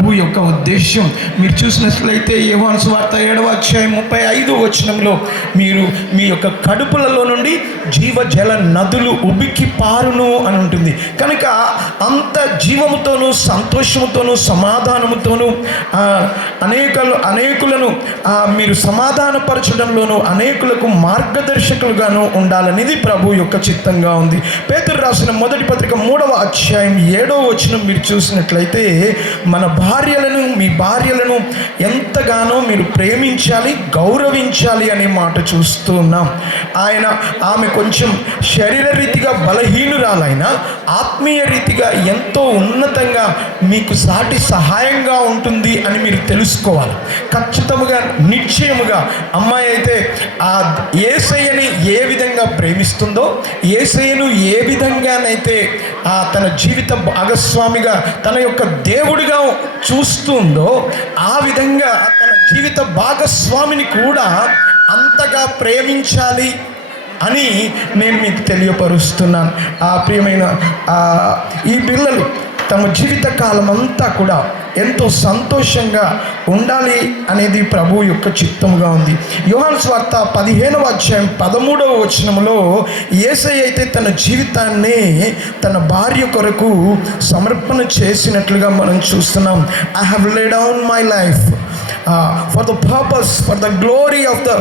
ప్రభు యొక్క ఉద్దేశం మీరు చూసినట్లయితే యోహాను వార్త ఏడవ అధ్యాయం ముప్పై ఐదు వచనంలో మీరు మీ యొక్క కడుపులలో నుండి జీవజల నదులు ఉబికి పారును అని ఉంటుంది. కనుక అంత జీవముతోనూ సంతోషముతోనూ సమాధానముతోనూ అనేకలు అనేకులను మీరు సమాధానపరచడంలోనూ అనేకులకు మార్గదర్శకులుగాను ఉండాలనేది ప్రభు యొక్క చిత్తంగా ఉంది. పేతురు రాసిన మొదటి పత్రిక మూడవ అధ్యాయం ఏడవ వచనం మీరు చూసినట్లయితే మన భార్యలను మీ భార్యలను ఎంతగానో మీరు ప్రేమించాలి గౌరవించాలి అనే మాట చూస్తూ ఉన్నాం. ఆయన ఆమె కొంచెం శరీర రీతిగా బలహీనురాలైన ఆత్మీయ రీతిగా ఎంతో ఉన్నతంగా మీకు సాటి సహాయంగా ఉంటుంది అని మీరు తెలుసుకోవాలి. ఖచ్చితంగా నిశ్చయముగా అమ్మాయి అయితే ఆ ఏసయ్యని ఏ విధంగా ప్రేమిస్తుందో ఏసయ్యను ఏ విధంగానైతే ఆ తన జీవిత భాగస్వామిగా తన యొక్క దేవుడిగా చూస్తుందో ఆ విధంగా తన జీవిత భాగస్వామిని కూడా అంతగా ప్రేమించాలి అని నేను మీకు తెలియపరుస్తున్నాను. ఆ ప్రియమైన ఈ పిల్లలు తమ జీవిత కాలం అంతా కూడా ఎంతో సంతోషంగా ఉండాలి అనేది ప్రభు యొక్క చిత్తముగా ఉంది. యోహాన్ స్వార్త పదిహేనవ అధ్యాయం పదమూడవ వచనంలో ఏసై అయితే తన జీవితాన్ని తన భార్య కొరకు సమర్పణ చేసినట్లుగా మనం చూస్తున్నాం. I have lay down my life for the purpose for the glory of the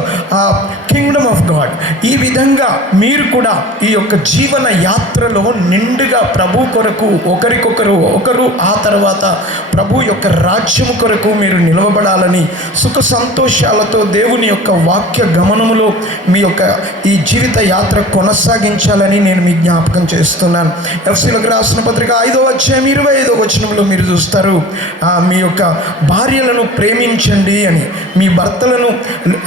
kingdom of God ఈ విధంగా మీరు కూడా ఈ యొక్క జీవన యాత్రలో నిండుగా ప్రభు కొరకు ఒకరికొకరు ఒకరు ఆ తర్వాత ప్రభు యొక్క రాజ్యము కొరకు మీరు నిలవబడాలని సుఖ సంతోషాలతో దేవుని యొక్క వాక్య గమనములో మీ యొక్క ఈ జీవిత యాత్ర కొనసాగించాలని నేను మీ జ్ఞాపకం చేస్తున్నాను. ఎఫ్సీలకు రాసిన పత్రిక ఐదో వచ్చే ఇరవై ఐదో వచనంలో మీరు చూస్తారు. మీ యొక్క భార్యలను ప్రేమించండి. అని. మీ భర్తలను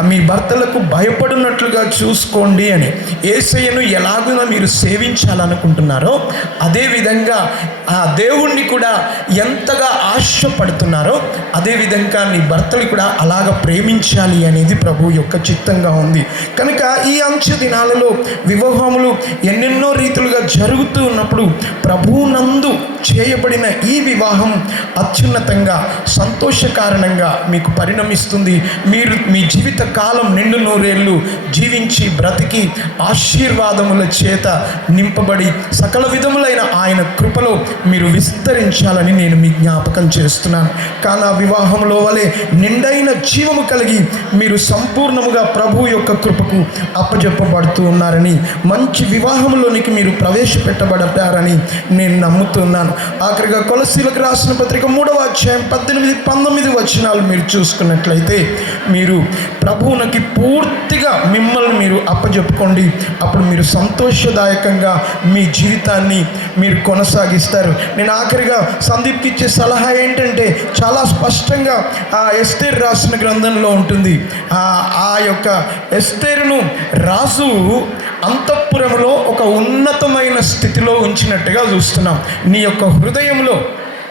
మీ భర్తలకు భయపడినట్లుగా చూసుకోండి అని. ఏసయ్యను ఎలాగున మీరు సేవించాలనుకుంటున్నారో అదేవిధంగా ఆ దేవుణ్ణి కూడా ఎంతగా ఆశపడుతున్నారో అదేవిధంగా నీ భర్తలు కూడా అలాగ ప్రేమించాలి అనేది ప్రభు యొక్క చిత్తంగా ఉంది. కనుక ఈ అంచె దినాలలో వివాహములు ఎన్నెన్నో రీతులుగా జరుగుతూ ఉన్నప్పుడు ప్రభునందు చేయబడిన ఈ వివాహం అత్యున్నతంగా సంతోషకారణంగా మీకు పరిణమిస్తుంది. మీరు మీ జీవిత కాలం నిండు నూరేళ్ళు జీవించి బ్రతికి ఆశీర్వాదముల చేత నింపబడి సకల విధములైన ఆయన కృపలో మీరు విస్తరించాలని నేను మీ జ్ఞాపకం చేస్తున్నాను. కానీ ఆ వివాహంలో వలె నిండైన జీవము కలిగి మీరు సంపూర్ణముగా ప్రభు యొక్క కృపకు అప్పజెప్పబడుతూ ఉన్నారని మంచి వివాహంలోనికి మీరు ప్రవేశపెట్టబడ్డారని నేను నమ్ముతున్నాను. ఆఖరిగా కొలసీలకు రాసిన పత్రిక మూడవ అధ్యాయం పద్దెనిమిది పంతొమ్మిది వచనాలు మీరు చూసుకున్నట్లయితే మీరు ప్రభువునకి పూర్తిగా మిమ్మల్ని మీరు అప్పజెప్పుకోండి. అప్పుడు మీరు సంతోషదాయకంగా మీ జీవితాన్ని మీరు కొనసాగిస్తారు. నేను ఆఖరిగా సందీప్కి ఇచ్చే సలహా ఏంటంటే చాలా స్పష్టంగా ఆ ఎస్తేర్ రాసిన గ్రంథంలో ఉంటుంది. ఆ ఆ యొక్క ఎస్తేరును రాజు అంతఃపురంలో ఒక ఉన్నతమైన స్థితిలో ఉంచినట్టుగా చూస్తున్నాం. నీ యొక్క హృదయంలో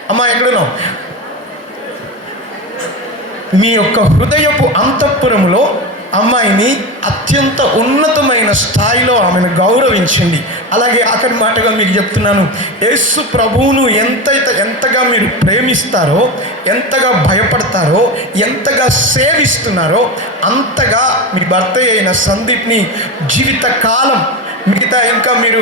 అమ్మా ఎక్కడున్నావు? మీ యొక్క హృదయపు అంతఃపురంలో అమ్మాయిని అత్యంత ఉన్నతమైన స్థాయిలో ఆమెను గౌరవించండి అలాగే అక్కడి మాటగా మీకు చెప్తున్నాను. యేసు ప్రభువును ఎంతైతే ఎంతగా మీరు ప్రేమిస్తారో ఎంతగా భయపడతారో ఎంతగా సేవిస్తున్నారో అంతగా మీ భర్త అయిన సందీప్ని జీవితకాలం మిగతా ఇంకా మీరు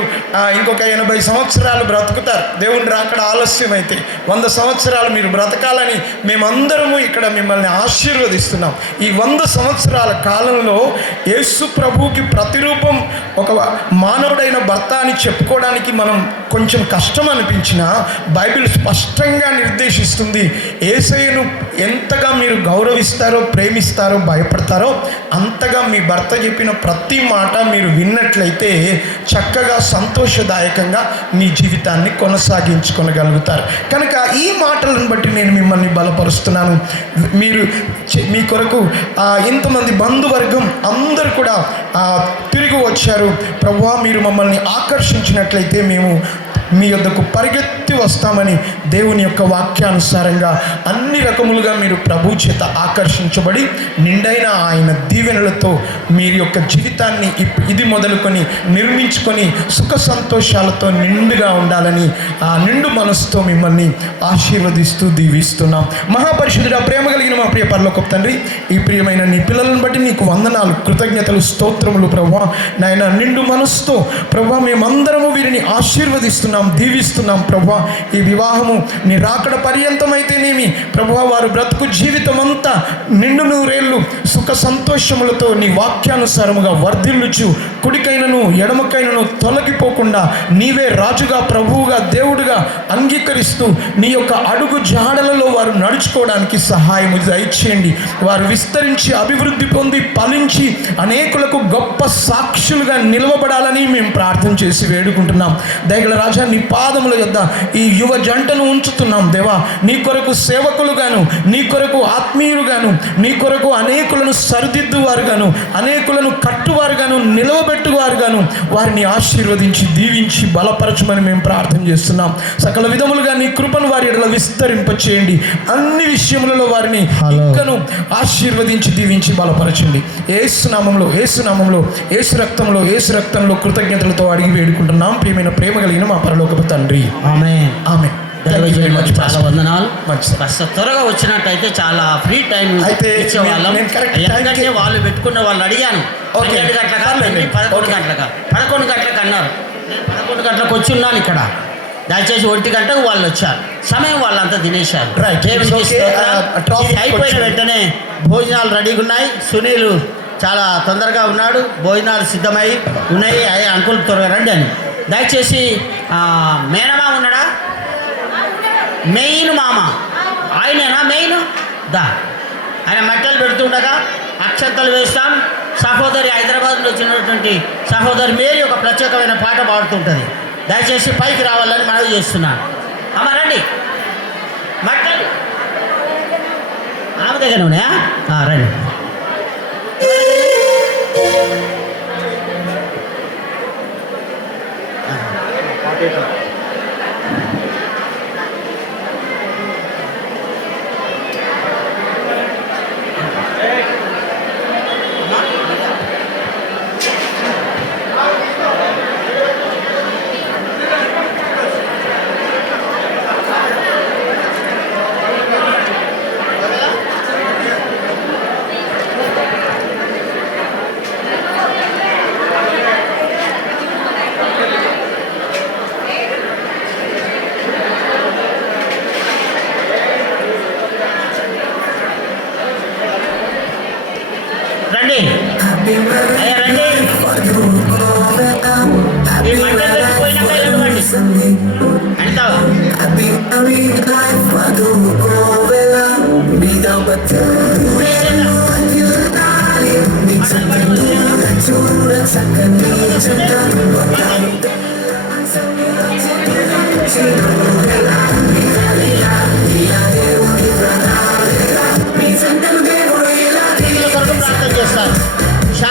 ఇంకొక ఎనభై సంవత్సరాలు బ్రతుకుతారు. దేవుని రాకడ ఆలస్యం అయితే వంద సంవత్సరాలు మీరు బ్రతకాలని మేమందరము ఇక్కడ మిమ్మల్ని ఆశీర్వదిస్తున్నాం. ఈ వంద సంవత్సరాల కాలంలో యేసు ప్రభువుకి ప్రతిరూపం ఒక మానవుడైన భర్త అని చెప్పుకోవడానికి మనం కొంచెం కష్టం అనిపించినా బైబిల్ స్పష్టంగా నిర్దేశిస్తుంది. ఏసయ్యను ఎంతగా మీరు గౌరవిస్తారో ప్రేమిస్తారో భయపడతారో అంతగా మీ భర్త చెప్పిన ప్రతి మాట మీరు విన్నట్లయితే చక్కగా సంతోషదాయకంగా మీ జీవితాన్ని కొనసాగించుకొనగలుగుతారు. కనుక ఈ మాటలను బట్టి నేను మిమ్మల్ని బలపరుస్తున్నాను. మీరు చె- మీ కొరకు ఇంతమంది బంధువర్గం అందరూ కూడా తిరిగి వచ్చారు. ప్రభువా మీరు మమ్మల్ని ఆకర్షించినట్లయితే మేము మీ యొద్దకు పరిగెత్తి వస్తామని దేవుని యొక్క వాక్యానుసారంగా అన్ని రకములుగా మీరు ప్రభు చేత ఆకర్షించబడి నిండైన ఆయన దీవెనలతో మీరు యొక్క జీవితాన్ని ఇది మొదలుకొని నిర్మించుకొని సుఖ సంతోషాలతో నిండుగా ఉండాలని ఆ నిండు మనసుతో మిమ్మల్ని ఆశీర్వదిస్తూ దీవిస్తున్నాం. మహాపరిశుద్ధుడ ప్రేమ కలిగిన మా ప్రియ పరలోక తండ్రి ఈ ప్రియమైన నీ పిల్లలను బట్టి నీకు వందనాలు కృతజ్ఞతలు స్తోత్రములు ప్రభా. నాయన నిండు మనసుతో ప్రభా మేమందరము వీరిని ఆశీర్వదిస్తున్నాం దీవిస్తున్నాం ప్రభా. ఈ వివాహము నీ రాకడ పర్యంతమైతేనేమి ప్రభువ వారు బ్రతుకు జీవితం అంతా నిండు నూరేళ్ళు సుఖ సంతోషములతో నీ వాక్యానుసారముగా వర్ధిల్లుచు. కుడికైనను ఎడమకైనను తొలగిపోకుండా నీవే రాజుగా ప్రభువుగా దేవుడుగా అంగీకరిస్తూ నీ యొక్క అడుగు జాడలలో వారు నడుచుకోవడానికి సహాయం దయచేయండి. వారు విస్తరించి అభివృద్ధి పొంది ఫలించి అనేకులకు గొప్ప సాక్షులుగా నిలవబడాలని మేము ప్రార్థన చేసి వేడుకుంటున్నాం. దయగల రాజా నీ పాదముల యొద్ద ఈ యువ జంటను ఉంచుతున్నాం దేవా. నీ కొరకు సేవకులుగాను నీ కొరకు ఆత్మీయులుగాను నీ కొరకు అనేకులను సరిదిద్దువారుగాను అనేకులను కట్టువారుగాను నిలవబెట్టువారుగాను వారిని ఆశీర్వదించి దీవించి బలపరచమని మేము ప్రార్థన చేస్తున్నాం. సకల విధములుగా నీ కృపను వారి ఎడల విస్తరింపచేయండి. అన్ని విషయములలో వారిని ఇంకను ఆశీర్వదించి దీవించి బలపరచండి. ఏసునామంలో ఏసునామంలో ఏసు రక్తంలో ఏసు రక్తంలో కృతజ్ఞతలతో అడిగి వేడుకుంటున్నాం. ప్రియమైన ప్రేమ కలిగిన మా పరలోకపు తండ్రి. ఆమె ఆమె చాలా వందనాలు. కాస్త త్వరగా వచ్చినట్టయితే చాలా ఫ్రీ టైం అయితే ఇచ్చేవాళ్ళం. ఎందుకంటే వాళ్ళు పెట్టుకున్న వాళ్ళు అడిగాను. పన్నెండు గంటలకు. పదకొండు. గంటలకు? పదకొండు గంటలకు అన్నారు. నేను పదకొండు గంటలకు వచ్చి ఉన్నాను ఇక్కడ. దయచేసి ఒంటి గంటకు వాళ్ళు వచ్చారు. సమయం వాళ్ళంతా తినేశారు. Uh, ఇది అయిపోయిన వెంటనే భోజనాలు రెడీగా ఉన్నాయి. సునీల్ చాలా తొందరగా ఉన్నాడు. భోజనాలు సిద్ధమై ఉన్నాయి. అయ్యే అంకుల్ త్వరగా రండి అని. దయచేసి ఆ, మేనమా మెయిన్ మామ. ఆయనేనా మెయిన్? దా. ఆయన మట్టలు పెడుతుండగా అక్షంతలు వేస్తాం. సహోదరి హైదరాబాద్ నుండి వచ్చినటువంటి సహోదరి మేరీ ఒక ప్రత్యేకమైన పాట పాడుతుంటుంది. దయచేసి పైకి రావాలని మనవి చేస్తున్నాను అమ్మ రండి. మట్టలు. ఆమె దగ్గర ఉన్నాయా? రండి. అయ్యా రండి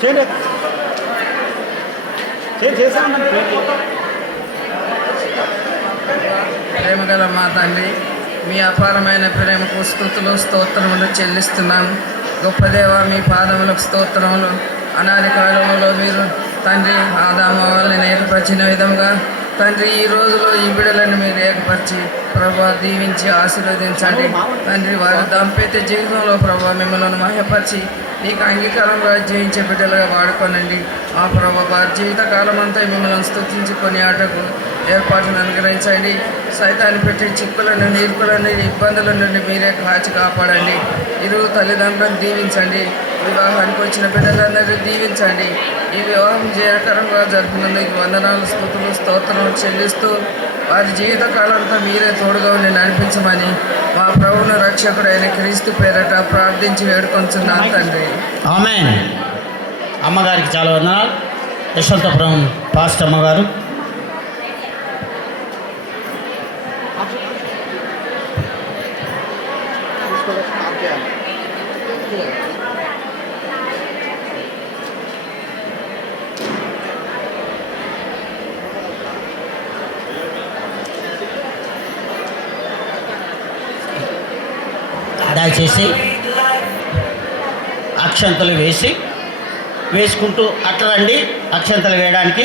చేయండి చేయండి చేసామని మా తండ్రి మీ అపారమైన ప్రేమకు స్థుతులు స్తోత్రములు చెల్లిస్తున్నాం. గొప్పదేవ మీ పాదములకు స్తోత్రములు. అనాది కాలంలో మీరు తండ్రి ఆదామ వల్ల నేర్పరిచిన విధంగా తండ్రి ఈ రోజులో ఈ బిడ్డలను మీరు ఏర్పరిచి ప్రభా దీవించి ఆశీర్వదించండి. తండ్రి వారి దాంపత్య జీవితంలో ప్రభా మిమ్మల్ని మహపరిచి నీకు అంగీకారంగా జీవించే బిడ్డలుగా వాడుకోనండి. ఆ ప్రభా వారి జీవితకాలం అంతా మిమ్మల్ని స్థుతించి కొన్ని ఆటకు ఏర్పాటును అనుగ్రహించండి. సైతాన్ని పెట్టి చిక్కులను నుండి నుండి ఇబ్బందుల నుండి మీరే కాచి కాపాడండి. ఇరు తల్లిదండ్రులను దీవించండి. వివాహానికి వచ్చిన బిడ్డలందరినీ దీవించండి. ఈ వివాహం జయకరంగా జరిపినందుకు వందనాలు స్థుతులు స్తోత్రం చెల్లిస్తూ వారి జీవితకాలంతా మీరే తోడుగా ఉండి నడిపించమని మా ప్రభువును రక్షకుడైన క్రీస్తు పేరట ప్రార్థించి వేడుకొంచున్నాను తండ్రి. ఆమె అమ్మగారికి చాలా వందనాలు. యశ్వంతపురం పాస్ట్ అమ్మగారు. చేసి అక్షంతలు వేసి వేసుకుంటూ అట్లా రండి అక్షంతలు వేయడానికి.